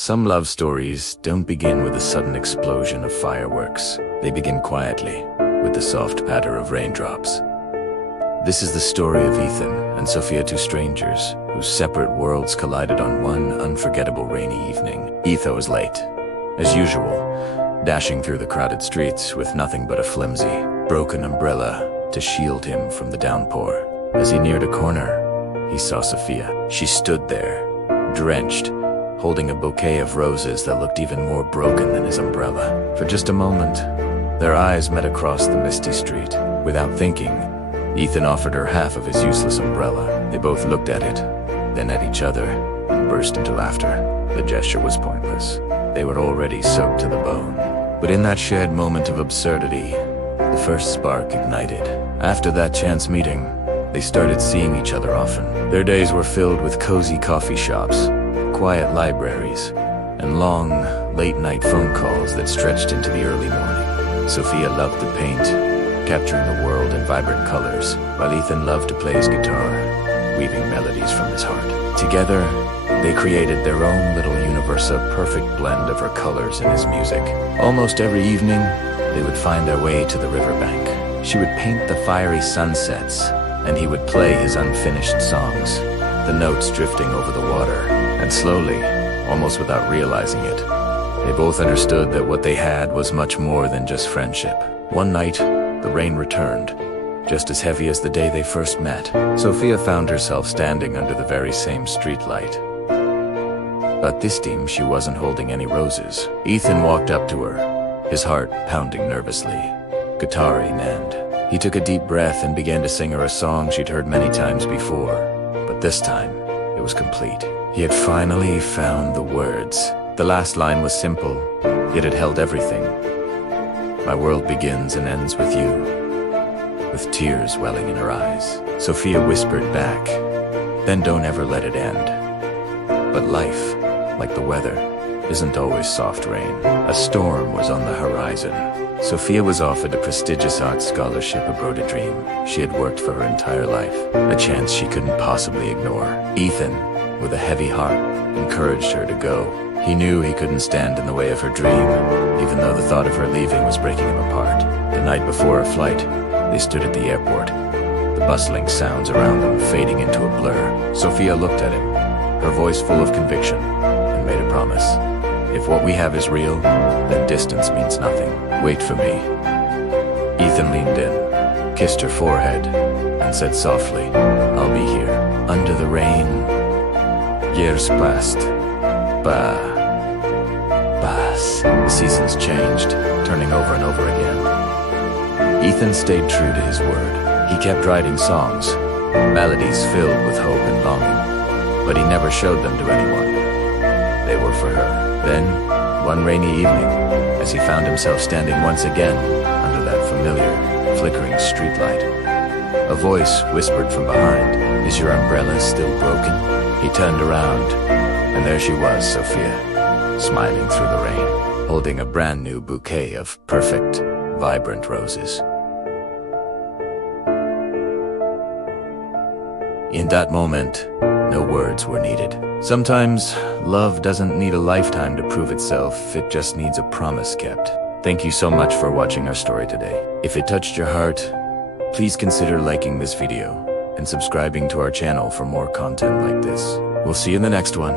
Some love stories don't begin with a sudden explosion of fireworks. They begin quietly, with the soft patter of raindrops. This is the story of Ethan and Sophia, two strangers whose separate worlds collided on one unforgettable rainy evening. Ethan was late, as usual, dashing through the crowded streets with nothing but a flimsy, broken umbrella to shield him from the downpour. As he neared a corner, he saw Sophia. She stood there, drenched, holding a bouquet of roses that looked even more broken than his umbrella. For just a moment, their eyes met across the misty street. Without thinking, Ethan offered her half of his useless umbrella. They both looked at it, then at each other, and burst into laughter. The gesture was pointless. They were already soaked to the bone. But in that shared moment of absurdity, the first spark ignited. After that chance meeting, they started seeing each other often. Their days were filled with cozy coffee shops, quiet libraries, and long, late-night phone calls that stretched into the early morning. Sophia loved to paint, capturing the world in vibrant colors, while Ethan loved to play his guitar, weaving melodies from his heart. Together, they created their own little universe, a perfect blend of her colors and his music. Almost every evening, they would find their way to the riverbank. She would paint the fiery sunsets, and he would play his unfinished songs, the notes drifting over the water. And slowly, almost without realizing it, they both understood that what they had was much more than just friendship. One night, the rain returned, just as heavy as the day they first met. Sophia found herself standing under the very same streetlight. But this time, she wasn't holding any roses. Ethan walked up to her, his heart pounding nervously, guitar in hand. He took a deep breath and began to sing her a song she'd heard many times before, but this time, it was complete. He had finally found the words. The last line was simple, yet it held everything. My world begins and ends with you, with tears welling in her eyes. Sophia whispered back, then don't ever let it end. But life, like the weather, isn't always soft rain. A storm was on the horizon. Sophia was offered a prestigious art scholarship abroad, a dream she had worked for her entire life, a chance she couldn't possibly ignore. Ethan, with a heavy heart, encouraged her to go. He knew he couldn't stand in the way of her dream, even though the thought of her leaving was breaking him apart. The night before her flight, they stood at the airport, the bustling sounds around them fading into a blur. Sophia looked at him, her voice full of conviction, and made a promise. If what we have is real, then distance means nothing. Wait for me. Ethan leaned in, kissed her forehead, and said softly, I'll be here. Under the rain, years passed. The seasons changed, turning over and over again. Ethan stayed true to his word. He kept writing songs, melodies filled with hope and longing, but he never showed them to anyone. They were for her. Then, one rainy evening, as he found himself standing once again under that familiar, flickering streetlight, a voice whispered from behind, Is your umbrella still broken? He turned around, and there she was, Sophia, smiling through the rain, holding a brand new bouquet of perfect, vibrant roses. In that moment, no words were needed. Sometimes, love doesn't need a lifetime to prove itself, it just needs a promise kept. Thank you so much for watching our story today. If it touched your heart, please consider liking this video and subscribing to our channel for more content like this. We'll see you in the next one.